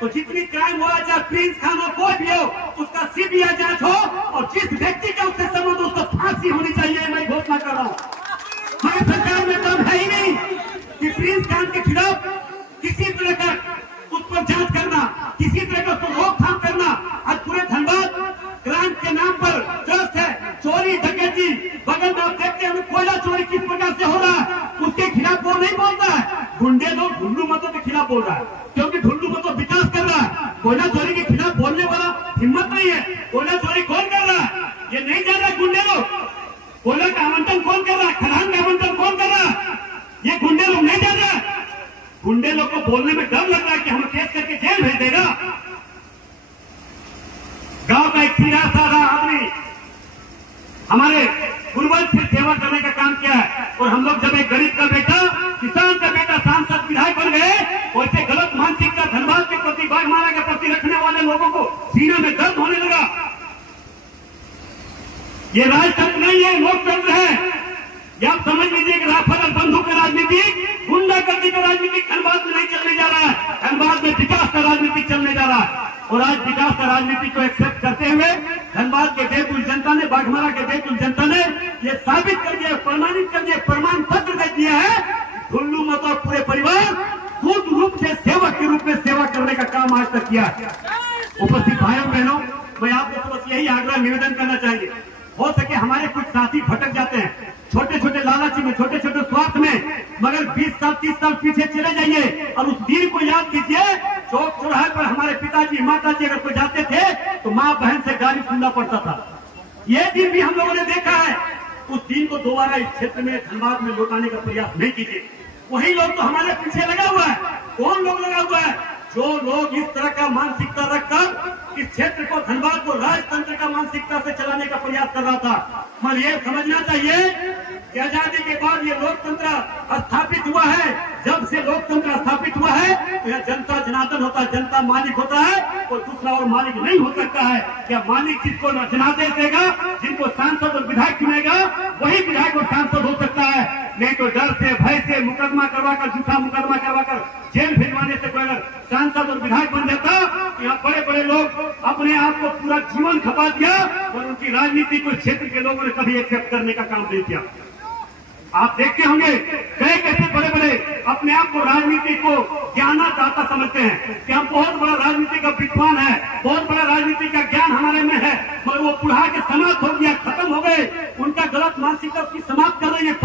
तो जितनी क्राइम हुआ, चाहे प्रिंस खान हो, कोई भी हो, उसका सीबीआई जांच हो और जिस व्यक्ति का उससे संबंध उसको फांसी होनी चाहिए, मैं घोषणा कर रहा हूँ। हमारी सरकार में दम है ही नहीं कि प्रिंस खान के खिलाफ किसी तरह का उस पर जांच करना, किसी तरह का उसको रोकथाम करना। आज पूरे धनबाद क्राइम के नाम पर त्रस्त है, चोरी डकैती, बगल में आप देखते हैं कोयला चोरी किस प्रकार से हो रहा है, उसके खिलाफ वो नहीं बोलता है। गुंडे लोग ढुल्लू मतों के खिलाफ बोल रहा है, क्योंकि ढुल्लू मतों विकास कर रहा है। कोयला चोरी के खिलाफ बोलने वाला हिम्मत नहीं है। कोयला चोरी कौन कर रहा है? ये नहीं जान रहा गुंडे लोग। कोयला का आवंटन कौन कर रहा है? खदान का आवंटन कौन कर रहा है? ये गुंडे लोग नहीं जान रहा। गुंडे लोग को बोलने में डर लग रहा है कि हमें केस करके जेल भेज देगा। गांव का एक सीधा साधा आदमी हमारे पूर्वज से सेवा करने का काम किया है, और हम लोग जब एक गरीब का बेटा, किसान का बेटा सांसद विधायक बन गए, वैसे गलत मानसिकता धनबाद के प्रति, बाघमारा के प्रति रखने वाले लोगों को सीने में दर्द होने लगा। ये राजतंत्र नहीं है, लोकतंत्र है। या आप समझ लीजिए कि राफेल और बंदूक का राजनीति, गुंडागर्दी का राजनीति धनबाद में नहीं चलने जा रहा है। धनबाद में विकास का राजनीति चलने जा रहा है, और आज विकास का राजनीति को एक्सेप्ट करते हुए धनबाद के बेतुल जनता ने, बाघमारा के बेतुल जनता ने ये साबित कर दिया, प्रमाणित कर दिया, प्रमाण पत्र दे दिया है। ढुल्लू मत और पूरे परिवार पूर्ण रूप से सेवक के रूप में सेवा करने का काम आज तक किया। उपस्थित भाइयों बहनों, मैं आपको बस यही आग्रह निवेदन करना चाहिए, हो सके हमारे कुछ साथी भटक जाते हैं छोटे छोटे लालची में, छोटे छोटे स्वार्थ में, मगर 20 साल 30 साल पीछे चले जाइए और उस दिन को याद कीजिए। चौक चौराहे पर हमारे पिताजी माताजी अगर कोई जाते थे तो माँ बहन से गाली सुनना पड़ता था। ये दिन भी हम लोगों ने देखा है। उस दिन को दोबारा इस क्षेत्र में, धनबाद में लौटाने का प्रयास नहीं कीजिए। वही लोग तो हमारे पीछे लगा हुआ है। कौन लोग लगा हुआ है? जो लोग इस तरह का मानसिकता रखकर इस क्षेत्र को, धनबाद को राजतंत्र का मानसिकता से चलाने का प्रयास कर रहा था। मगर ये समझना चाहिए कि आजादी के बाद ये लोकतंत्र स्थापित हुआ है। जब से लोकतंत्र स्थापित हुआ है तो यह जनता जनार्दन होता है, जनता मालिक होता है, और दूसरा और मालिक नहीं हो सकता है। क्या मालिक जिसको जनादेश देगा, जिनको सांसद और विधायक चुनेगा, वही विधायक और सांसद हो सकता है। नहीं तो डर से, भय से, मुकदमा करवाकर, झूठा मुकदमा करवाकर जेल भिजवाने से कोई अगर सांसद और विधायक बन जाता, यहाँ बड़े बड़े लोग अपने आप को पूरा जीवन खपा दिया, और उनकी राजनीति को क्षेत्र के लोगों ने कभी एक्सेप्ट करने का काम नहीं किया। आप देखते होंगे कई कैसे बड़े बड़े अपने आप को राजनीति को ज्ञानदाता समझते हैं कि हम बहुत बड़ा राजनीति का विद्वान है, बहुत बड़ा राजनीति का ज्ञान हमारे में है, मगर वो बुढ़ा के समाप्त हो गया, खत्म हो गए। उनका गलत मानसिकता उसकी समाप्त